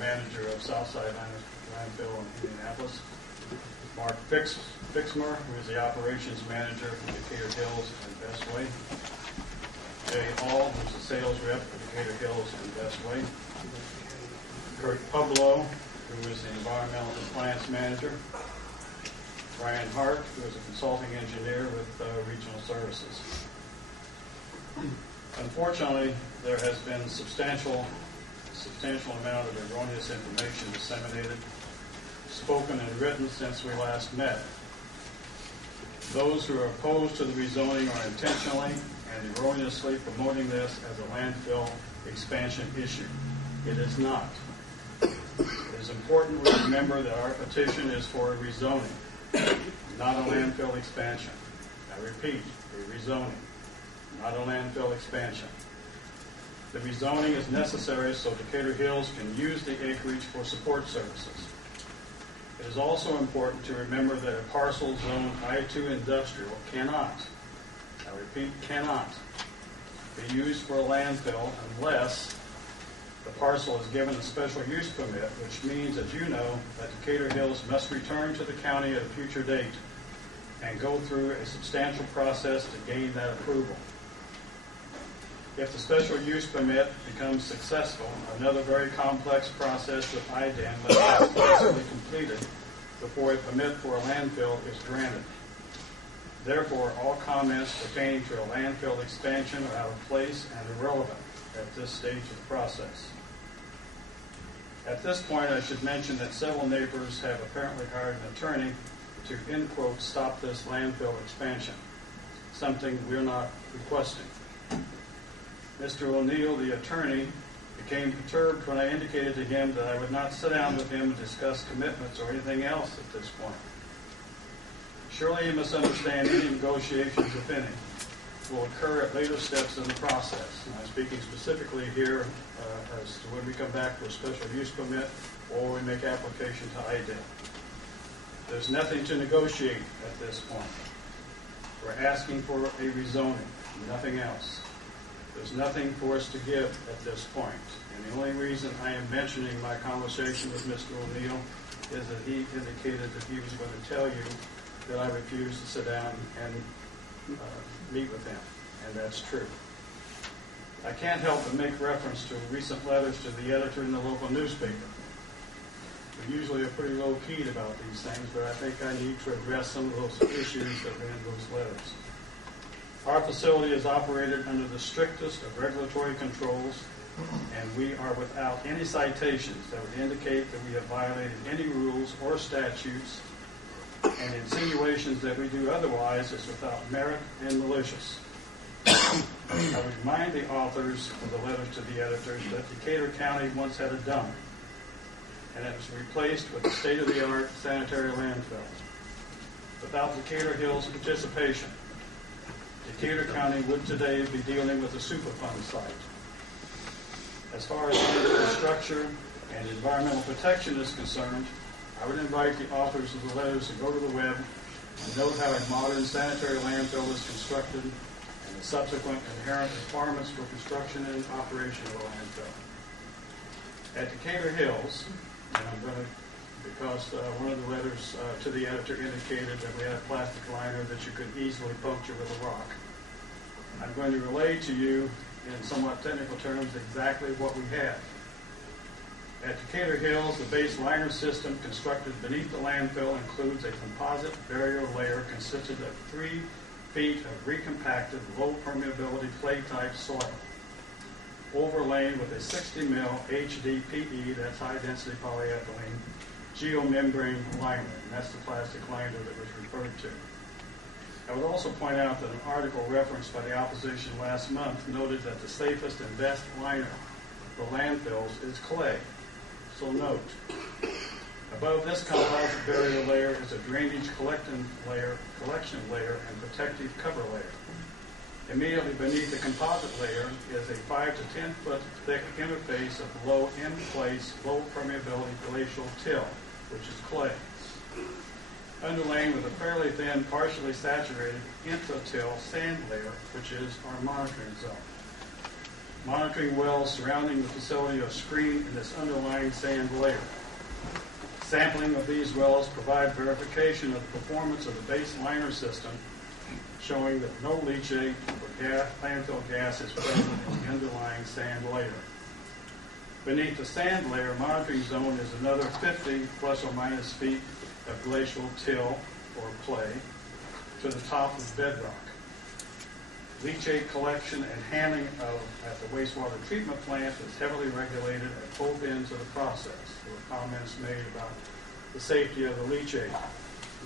manager of Southside Landfill in Indianapolis. Mark Fixmer, who is the operations manager for Decatur Hills and Bestway. Jay Hall, who's the sales rep for Decatur Hills and Bestway. Kurt Publow, who is the environmental compliance manager. Brian Hart, who is a consulting engineer with Regional Services. Unfortunately, there has been substantial amount of erroneous information disseminated, spoken and written since we last met. Those who are opposed to the rezoning are intentionally and erroneously promoting this as a landfill expansion issue. It is not. It is important to remember that our petition is for a rezoning, not a landfill expansion. I repeat, a rezoning, not a landfill expansion. The rezoning is necessary so Decatur Hills can use the acreage for support services. It is also important to remember that a parcel zoned I-2 industrial cannot, I repeat, cannot be used for a landfill unless the parcel is given a special use permit, which means, as you know, that Decatur Hills must return to the county at a future date and go through a substantial process to gain that approval. If the special use permit becomes successful, another very complex process with IDEM must be successfully completed before a permit for a landfill is granted. Therefore, all comments pertaining to a landfill expansion are out of place and irrelevant at this stage of the process. At this point, I should mention that several neighbors have apparently hired an attorney to, end quote, stop this landfill expansion, something we're not requesting. Mr. O'Neill, the attorney, became perturbed when I indicated to him that I would not sit down with him and discuss commitments or anything else at this point. Surely you must understand any negotiations, if any, will occur at later steps in the process. And I'm speaking specifically here as to when we come back for a special use permit or we make application to IDEM. There's nothing to negotiate at this point. We're asking for a rezoning, nothing else. There's nothing for us to give at this point. And the only reason I am mentioning my conversation with Mr. O'Neill is that he indicated that he was going to tell you that I refused to sit down and meet with him, and that's true. I can't help but make reference to recent letters to the editor in the local newspaper. We usually are pretty low-keyed about these things, but I think I need to address some of those issues that were in those letters. Our facility is operated under the strictest of regulatory controls, and we are without any citations that would indicate that we have violated any rules or statutes, and insinuations that we do otherwise is without merit and malicious. I would remind the authors of the letters to the editors that Decatur County once had a dump, and it was replaced with a state-of-the-art sanitary landfill. Without Decatur Hills' participation, Decatur County would today be dealing with a Superfund site. As far as infrastructure and environmental protection is concerned, I would invite the authors of the letters to go to the web and note how a modern sanitary landfill is constructed and the subsequent inherent requirements for construction and operation of a landfill. At Decatur Hills, and I'm going to, because one of the letters to the editor indicated that we had a plastic liner that you could easily puncture with a rock. I'm going to relay to you in somewhat technical terms exactly what we have. At Decatur Hills, the base liner system constructed beneath the landfill includes a composite barrier layer consisted of 3 feet of recompacted, low permeability clay-type soil, overlain with a 60 mil HDPE, that's high-density polyethylene, geomembrane liner, and that's the plastic liner that was referred to. I would also point out that an article referenced by the opposition last month noted that the safest and best liner for landfills is clay. So note, above this composite barrier layer is a drainage collection layer, and protective cover layer. Immediately beneath the composite layer is a 5 to 10 foot thick interface of low in-place, low permeability glacial till, which is clay, underlain with a fairly thin, partially saturated intra-till sand layer, which is our monitoring zone. Monitoring wells surrounding the facility are screened in this underlying sand layer. Sampling of these wells provide verification of the performance of the base liner system, showing that no leachate or landfill gas is present in the underlying sand layer. Beneath the sand layer monitoring zone is another 50 plus or minus feet of glacial till or clay to the top of bedrock. Leachate collection and handling at the wastewater treatment plant is heavily regulated at both ends of the process. There were comments made about the safety of the leachate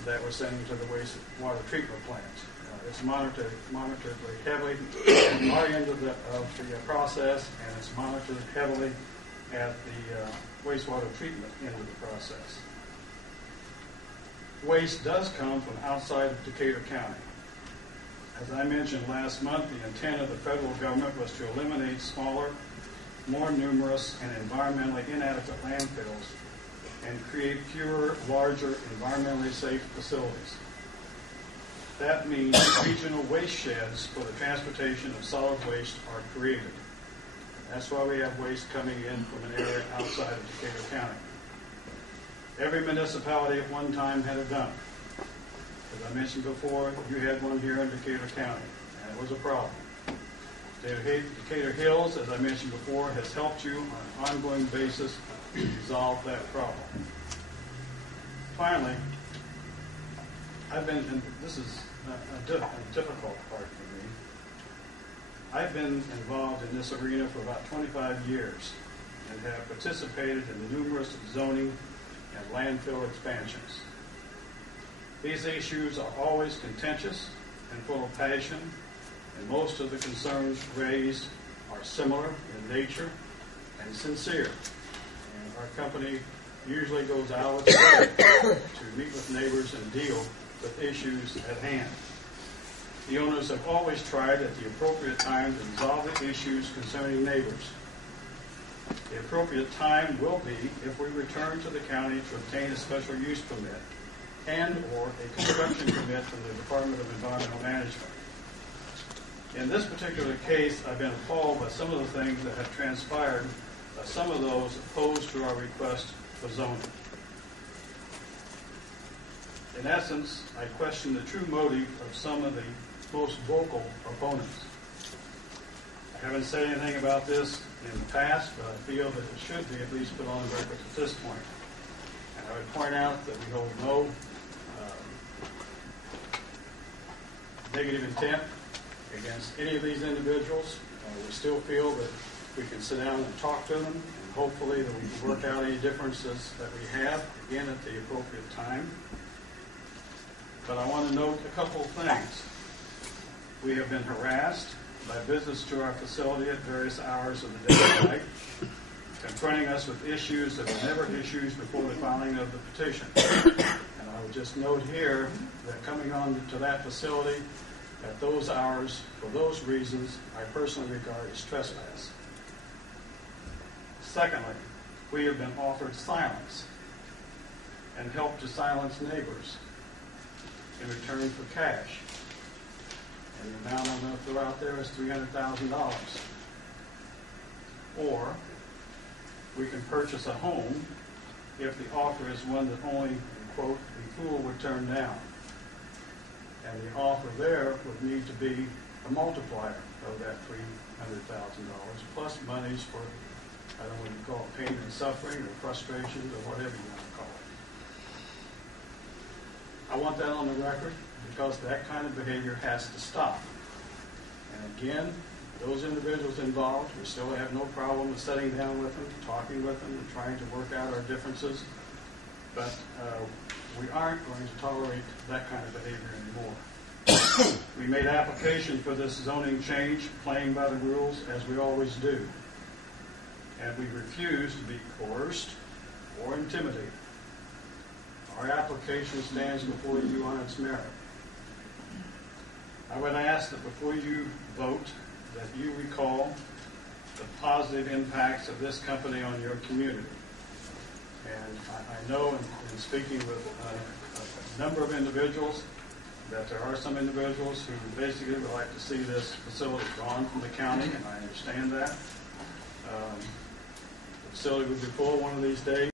that we're sending to the wastewater treatment plant. It's monitored very heavily at our end of the process, and it's monitored heavily at the wastewater treatment end of the process. Waste does come from outside of Decatur County. As I mentioned last month, the intent of the federal government was to eliminate smaller, more numerous, and environmentally inadequate landfills and create fewer, larger, environmentally safe facilities. That means regional waste sheds for the transportation of solid waste are created. That's why we have waste coming in from an area outside of Decatur County. Every municipality at one time had a dump. As I mentioned before, you had one here in Decatur County, and it was a problem. Decatur Hills, as I mentioned before, has helped you on an ongoing basis to resolve that problem. Finally, and this is a difficult part for me, I've been involved in this arena for about 25 years and have participated in numerous zoning and landfill expansions. These issues are always contentious and full of passion, and most of the concerns raised are similar in nature and sincere. And our company usually goes out of its way to meet with neighbors and deal with issues at hand. The owners have always tried at the appropriate time to resolve the issues concerning neighbors. The appropriate time will be if we return to the county to obtain a special use permit and or a construction permit from the Department of Environmental Management. In this particular case, I've been appalled by some of the things that have transpired by some of those opposed to our request for zoning. In essence, I question the true motive of some of the most vocal opponents. I haven't said anything about this in the past, but I feel that it should be at least put on the record at this point. And I would point out that we hold no negative intent against any of these individuals. We still feel that we can sit down and talk to them, and hopefully that we can work out any differences that we have, again, at the appropriate time. But I want to note a couple of things. We have been harassed by visits to our facility at various hours of the day and night, confronting us with issues that were never issues before the filing of the petition. And I would just note here that coming on to that facility at those hours, for those reasons, I personally regard as trespass. Secondly, we have been offered silence and help to silence neighbors in return for cash. And the amount I'm going to throw out there is $300,000. Or we can purchase a home if the offer is one that only, quote, the fool would turn down. And the offer there would need to be a multiplier of that $300,000 plus monies for, I don't know what you call it, pain and suffering or frustrations or whatever you want to call it. I want that on the record because that kind of behavior has to stop. And again, those individuals involved, we still have no problem with sitting down with them, talking with them, and trying to work out our differences. But we aren't going to tolerate that kind of behavior anymore. We made application for this zoning change, playing by the rules, as we always do. And we refuse to be coerced or intimidated. Our application stands before you on its merit. I would ask that before you vote, that you recall the positive impacts of this company on your community. And I know in speaking with a number of individuals that there are some individuals who basically would like to see this facility gone from the county, and I understand that. The facility would be full one of these days.